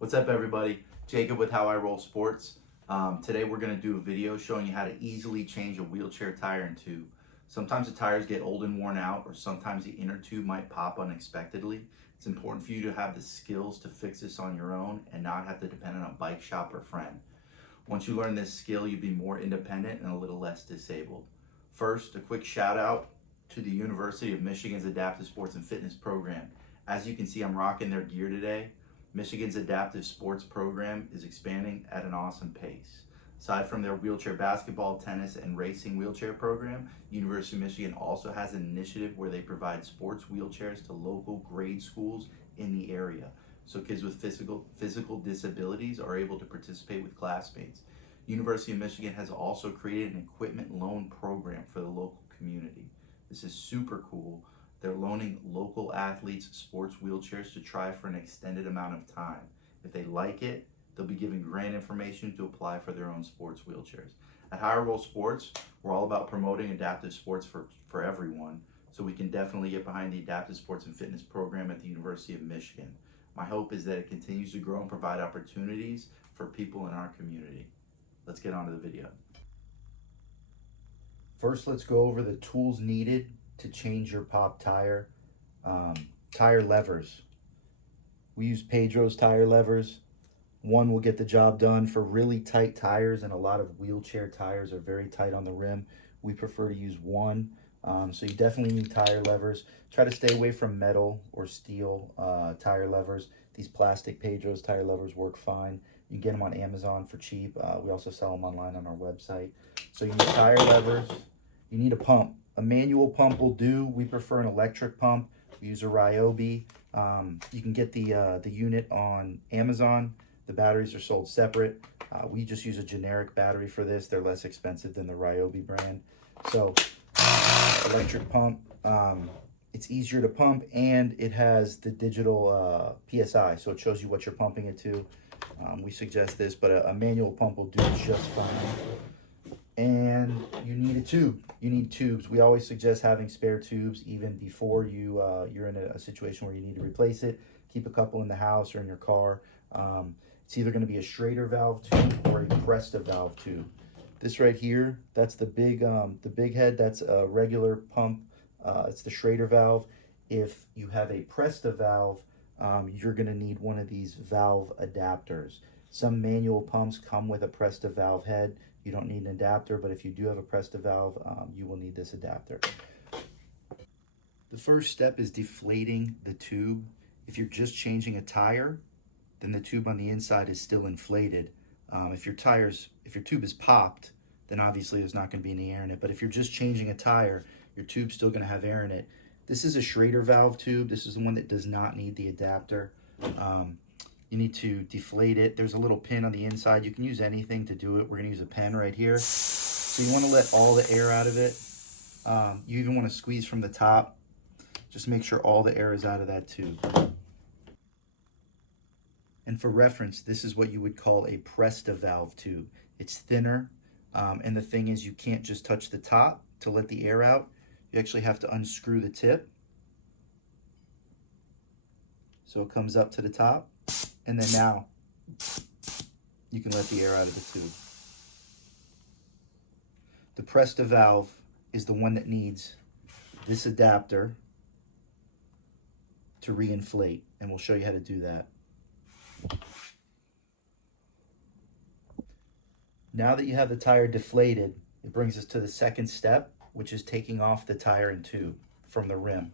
What's up, everybody? Jacob with How I Roll Sports. Today we're going to do a video showing you how to easily change a wheelchair tire in tube. Sometimes the tires get old and worn out, or sometimes the inner tube might pop unexpectedly. It's important for you to have the skills to fix this on your own and not have to depend on a bike shop or friend. Once you learn this skill, you'll be more independent and a little less disabled. First, a quick shout out to the University of Michigan's Adaptive Sports and Fitness program. As you can see, I'm rocking their gear today. Michigan's adaptive sports program is expanding at an awesome pace. Aside from their wheelchair basketball, tennis, and racing wheelchair program, University of Michigan also has an initiative where they provide sports wheelchairs to local grade schools in the area, so kids with physical disabilities are able to participate with classmates. University of Michigan has also created an equipment loan program for the local community. This is super cool. They're loaning local athletes sports wheelchairs to try for an extended amount of time. If they like it, they'll be given grant information to apply for their own sports wheelchairs. At Higher Roll Sports, we're all about promoting adaptive sports for everyone, so we can definitely get behind the Adaptive Sports and Fitness program at the University of Michigan. My hope is that it continues to grow and provide opportunities for people in our community. Let's get on to the video. First, let's go over the tools needed to change your pop tire. Tire levers. We use Pedro's tire levers. One will get the job done for really tight tires, and a lot of wheelchair tires are very tight on the rim. We prefer to use one. So you definitely need tire levers. Try to stay away from metal or steel tire levers. These plastic Pedro's tire levers work fine. You can get them on Amazon for cheap. We also sell them online on our website. So you need tire levers. You need a pump. A manual pump will do. We prefer an electric pump. We use a Ryobi. You can get the unit on Amazon. The batteries are sold separate. We just use a generic battery for this. They're less expensive than the Ryobi brand. So electric pump, it's easier to pump, and it has the digital PSI, so it shows you what you're pumping it to. We suggest this, but a manual pump will do just fine. And you need a tube. You need tubes. We always suggest having spare tubes even before you're in a situation where you need to replace it. Keep a couple in the house or in your car. It's either going to be a Schrader valve tube or a Presta valve tube. This right here, that's the big head. That's a regular pump. It's the Schrader valve. If you have a Presta valve, you're going to need one of these valve adapters. Some manual pumps come with a Presta valve head. You don't need an adapter, but if you do have a Presta valve, you will need this adapter. The first step is deflating the tube. If you're just changing a tire, then the tube on the inside is still inflated. If your tube is popped, then obviously there's not going to be any air in it. But if you're just changing a tire, your tube's still going to have air in it. This is a Schrader valve tube. This is the one that does not need the adapter. You need to deflate it. There's a little pin on the inside. You can use anything to do it. We're going to use a pen right here. So you want to let all the air out of it. You even want to squeeze from the top. Just make sure all the air is out of that tube. And for reference, this is what you would call a Presta valve tube. It's thinner, and the thing is, you can't just touch the top to let the air out. You actually have to unscrew the tip. So it comes up to the top, and then now you can let the air out of the tube. The Presta valve is the one that needs this adapter to reinflate, and we'll show you how to do that. Now that you have the tire deflated, it brings us to the second step, which is taking off the tire and tube from the rim.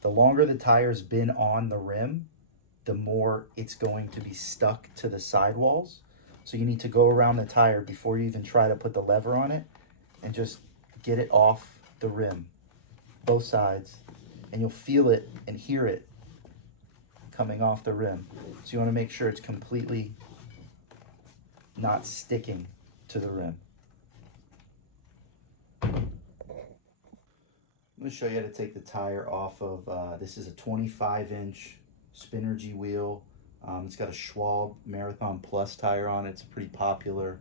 The longer the tire's been on the rim, the more it's going to be stuck to the sidewalls. So you need to go around the tire before you even try to put the lever on it and just get it off the rim, both sides, and you'll feel it and hear it coming off the rim. So you want to make sure it's completely not sticking to the rim. I'm going to show you how to take the tire off of, this is a 25-inch Spinergy wheel. It's got a Schwalbe Marathon Plus tire on it. It's a pretty popular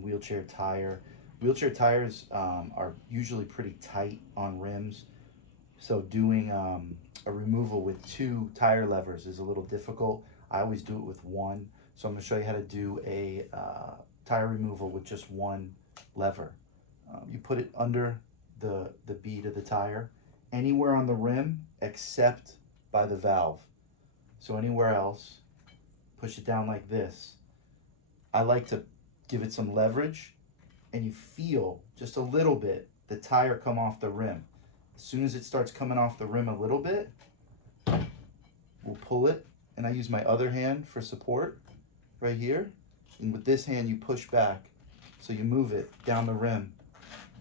wheelchair tire. Wheelchair tires are usually pretty tight on rims, so doing a removal with two tire levers is a little difficult. I always do it with one. So I'm gonna show you how to do a tire removal with just one lever. You put it under the bead of the tire, anywhere on the rim except by the valve. So anywhere else, push it down like this. I like to give it some leverage, and you feel just a little bit the tire come off the rim. As soon as it starts coming off the rim a little bit, we'll pull it, and I use my other hand for support right here. And with this hand, you push back. So you move it down the rim.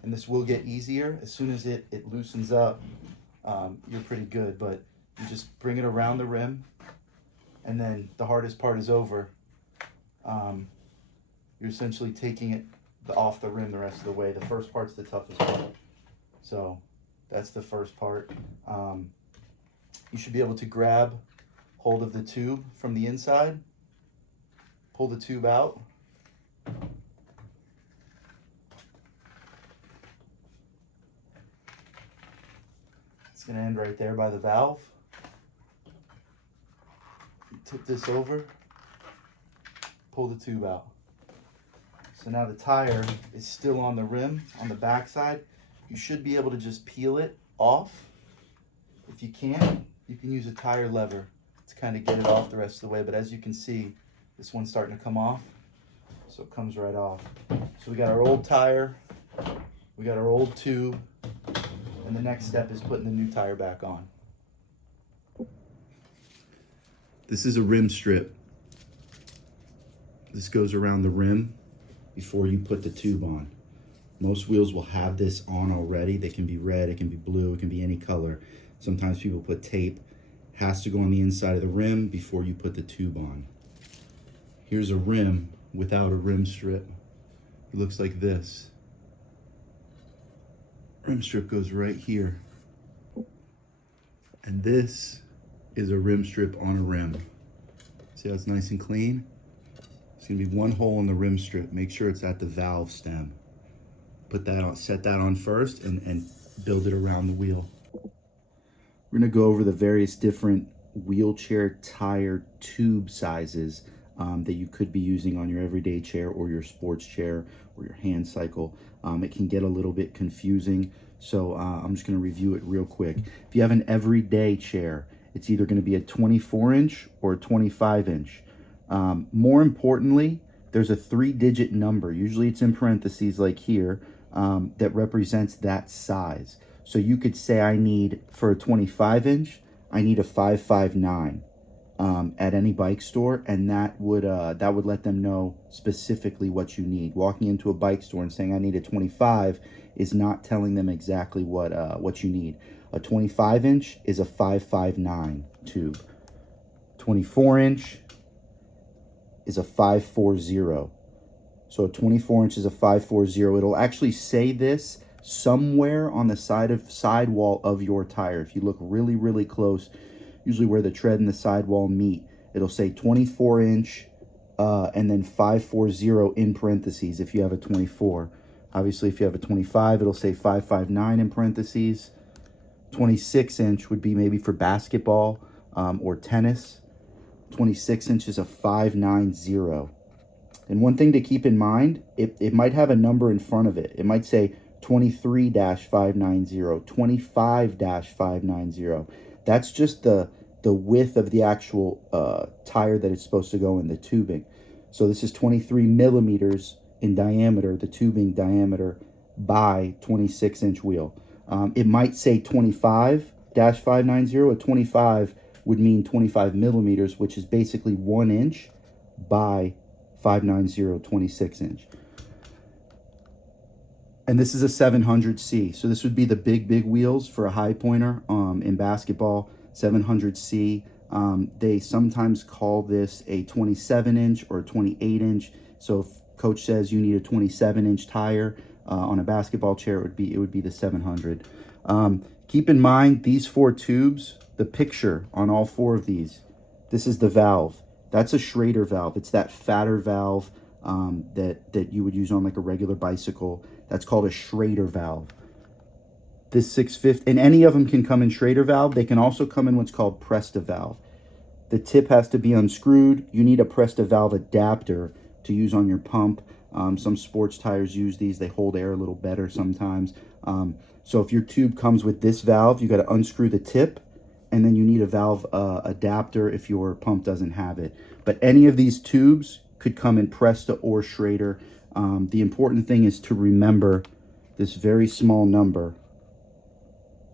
And this will get easier. As soon as it loosens up, you're pretty good. But you just bring it around the rim, and then the hardest part is over. You're essentially taking it off the rim the rest of the way. The first part's the toughest part. So that's the first part. You should be able to grab hold of the tube from the inside, pull the tube out. It's going to end right there by the valve. Tip this over, pull the tube out. So now the tire is still on the rim, on the back side. You should be able to just peel it off. If you can't, you can use a tire lever to kind of get it off the rest of the way. But as you can see, this one's starting to come off, so it comes right off. So we got our old tire, we got our old tube, and the next step is putting the new tire back on. This is a rim strip. This goes around the rim before you put the tube on. Most wheels will have this on already. They can be red, it can be blue, it can be any color. Sometimes people put tape. Has to go on the inside of the rim before you put the tube on. Here's a rim without a rim strip. It looks like this. Rim strip goes right here. And this is a rim strip on a rim. See how it's nice and clean? It's gonna be one hole in the rim strip. Make sure it's at the valve stem. Put that on, set that on first, and build it around the wheel. We're gonna go over the various different wheelchair tire tube sizes that you could be using on your everyday chair or your sports chair or your hand cycle. It can get a little bit confusing, so I'm just gonna review it real quick. If you have an everyday chair, it's either gonna be a 24-inch or a 25-inch. More importantly, there's a 3-digit number. Usually it's in parentheses like here that represents that size. So you could say I need, for a 25-inch, I need a 559 at any bike store, and that would let them know specifically what you need. Walking into a bike store and saying I need a 25 is not telling them exactly what you need. A 25-inch is a 559 tube. 24-inch is a 540. So a 24-inch is a 540. It'll actually say this somewhere on the sidewall of your tire. If you look really, really close, usually where the tread and the sidewall meet, it'll say 24-inch and then 540 in parentheses if you have a 24. Obviously, if you have a 25, it'll say 559 in parentheses. 26-inch would be maybe for basketball or tennis. 26-inch is a 590. And one thing to keep in mind, it might have a number in front of it. It might say 23-590, 25-590. That's just the width of the actual tire that it's supposed to go in, the tubing. So this is 23 millimeters in diameter, the tubing diameter, by 26-inch wheel. It might say 25-590. A 25 would mean 25 millimeters, which is basically 1 inch by 590, 26-inch. And this is a 700C. So this would be the big wheels for a high pointer in basketball, 700C. They sometimes call this a 27-inch or a 28-inch. So if coach says you need a 27-inch tire on a basketball chair, it would be the 700. Keep in mind, these 4 tubes, the picture on all 4 of these, this is the valve. That's a Schrader valve. It's that fatter valve that you would use on like a regular bicycle. That's called a Schrader valve. This 650, and any of them can come in Schrader valve. They can also come in what's called Presta valve. The tip has to be unscrewed. You need a press to valve adapter to use on your pump. Some sports tires use these. They hold air a little better sometimes. So if your tube comes with this valve, you got to unscrew the tip, and then you need a valve adapter if your pump doesn't have it. But any of these tubes could come in Presta or Schrader. The important thing is to remember this very small number.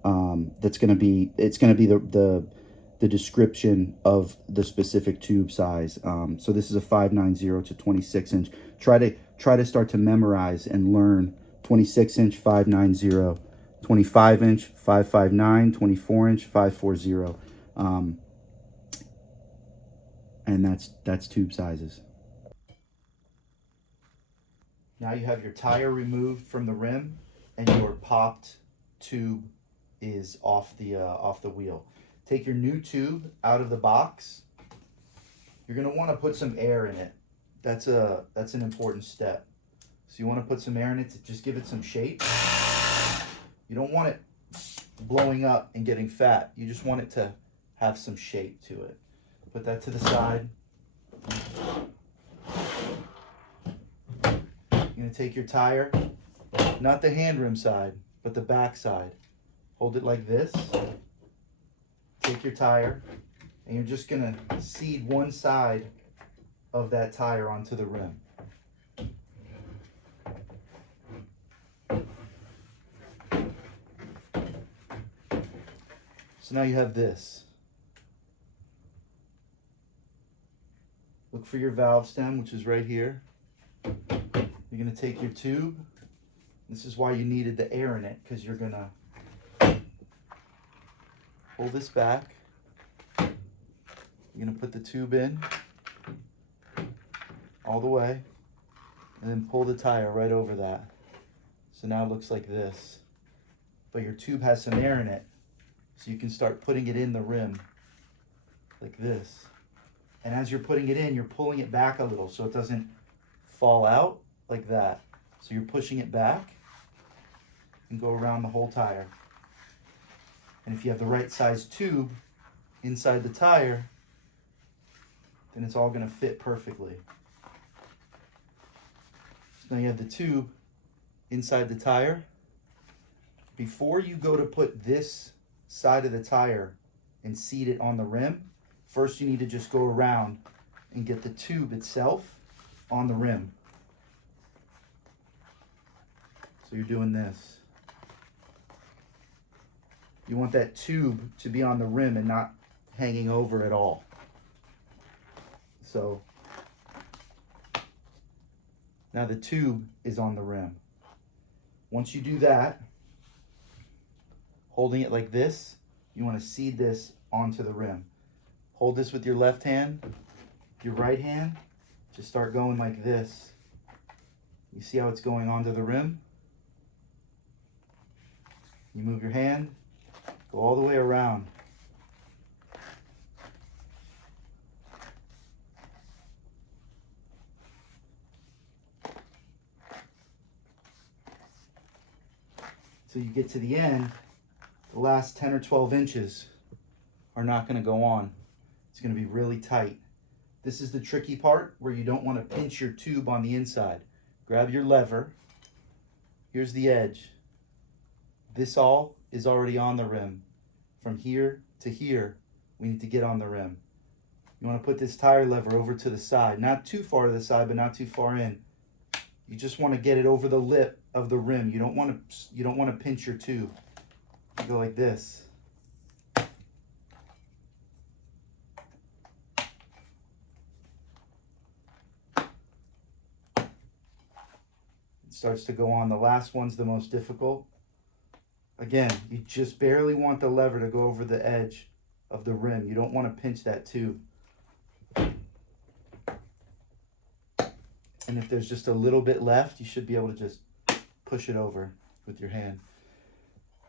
It's going to be the description of the specific tube size. So this is a 590 to 26 inch. Try to start to memorize and learn 26 inch 590, 25 inch 559, 24 inch 540. And that's tube sizes. Now you have your tire removed from the rim and your popped tube is off the wheel. Take your new tube out of the box. You're gonna want to put some air in it. That's an important step. So you want to put some air in it to just give it some shape. You don't want it blowing up and getting fat. You just want it to have some shape to it. Put that to the side. You're gonna take your tire, not the hand rim side, but the back side. Hold it like this. Take your tire, and you're just gonna seed one side of that tire onto the rim. So now you have this. Look for your valve stem, which is right here. You're gonna take your tube. This is why you needed the air in it, because you're gonna pull this back. You're gonna put the tube in all the way, and then pull the tire right over that. So now it looks like this. But your tube has some air in it, so you can start putting it in the rim like this. And as you're putting it in, you're pulling it back a little so it doesn't fall out like that. So you're pushing it back and go around the whole tire. And if you have the right size tube inside the tire, then it's all going to fit perfectly. So now you have the tube inside the tire. Before you go to put this side of the tire and seat it on the rim, first you need to just go around and get the tube itself on the rim. So you're doing this. You want that tube to be on the rim and not hanging over at all. So now the tube is on the rim. Once you do that, holding it like this, you want to seed this onto the rim. Hold this with your left hand. Your right hand, just start going like this. You see how it's going onto the rim? You move your hand, go all the way around. So you get to the end, the last 10 or 12 inches are not going to go on. It's going to be really tight. This is the tricky part where you don't want to pinch your tube on the inside. Grab your lever. Here's the edge. This all is already on the rim. From here to here, we need to get on the rim. You want to put this tire lever over to the side. Not too far to the side, but not too far in. You just want to get it over the lip of the rim. You don't want to pinch your tube. You go like this. It starts to go on. The last one's the most difficult. Again, you just barely want the lever to go over the edge of the rim. You don't want to pinch that tube. And if there's just a little bit left, you should be able to just push it over with your hand.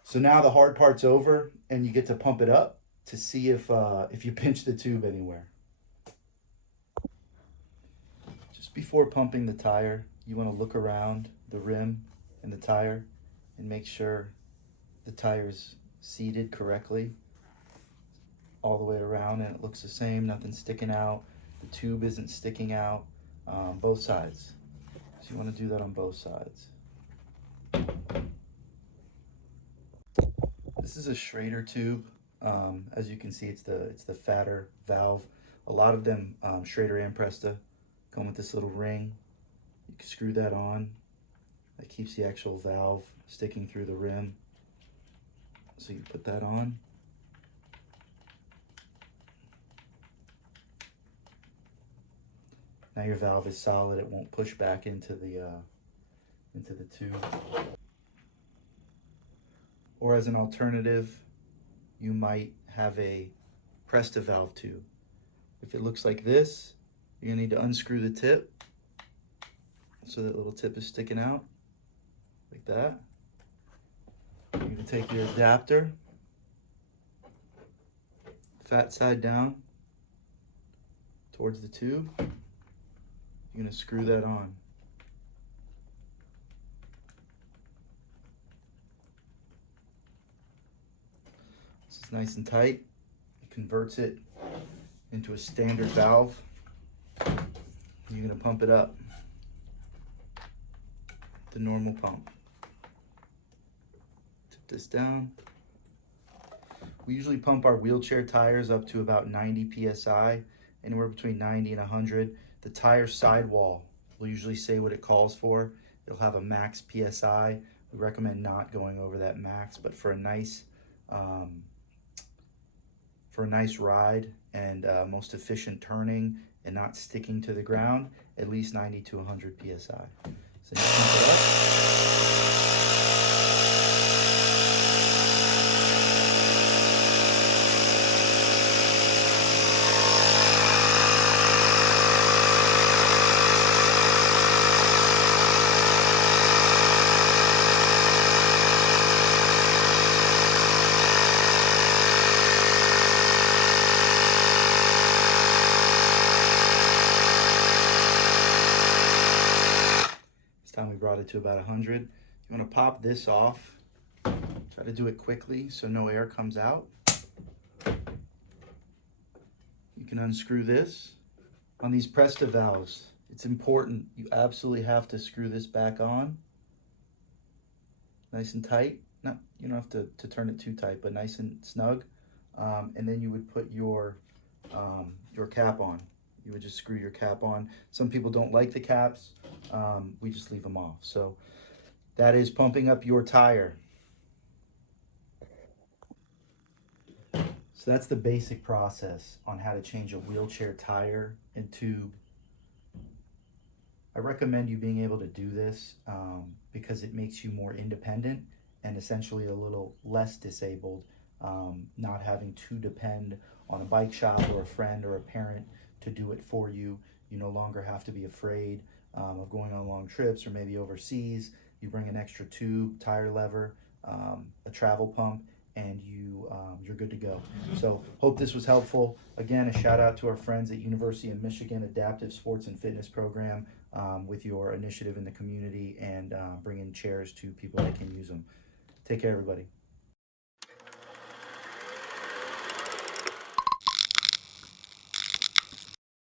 So now the hard part's over, and you get to pump it up to see if you pinch the tube anywhere. Just before pumping the tire, you want to look around the rim and the tire and make sure the tire is seated correctly. all the way around and it looks the same, nothing's sticking out. The tube isn't sticking out, both sides. So you want to do that on both sides. This is a Schrader tube. As you can see, it's the fatter valve. A lot of them, Schrader and Presta, come with this little ring. You can screw that on. That keeps the actual valve sticking through the rim. So you put that on. Now your valve is solid. It won't push back into the tube. Or as an alternative, you might have a Presta valve tube. If it looks like this, you're gonna need to unscrew the tip so that little tip is sticking out like that. You're gonna take your adapter, fat side down towards the tube. You're gonna screw that on. This is nice and tight. It converts it into a standard valve. You're gonna pump it up. The normal pump. Tip this down. We usually pump our wheelchair tires up to about 90 PSI, anywhere between 90 and 100. The tire sidewall will usually say what it calls for. It'll have a max PSI. We recommend not going over that max, but for a nice ride and most efficient turning and not sticking to the ground, at least 90 to 100 PSI. So you pump it up. Time we brought it to about 100. You want to pop this off. Try to do it quickly so no air comes out. You can unscrew this. On these Presta valves, it's important. You absolutely have to screw this back on. Nice and tight. No, you don't have to turn it too tight, but nice and snug. And then you would put your cap on. You would just screw your cap on. Some people don't like the caps. We just leave them off. So that is pumping up your tire. So that's the basic process on how to change a wheelchair tire and tube. I recommend you being able to do this because it makes you more independent and essentially a little less disabled, not having to depend on a bike shop or a friend or a parent to do it for you. You no longer have to be afraid of going on long trips or maybe overseas. You bring an extra tube, tire lever, a travel pump, and you're good to go. So hope this was helpful. Again, a shout out to our friends at University of Michigan Adaptive Sports and Fitness Program with your initiative in the community and bringing chairs to people that can use them. Take care, everybody.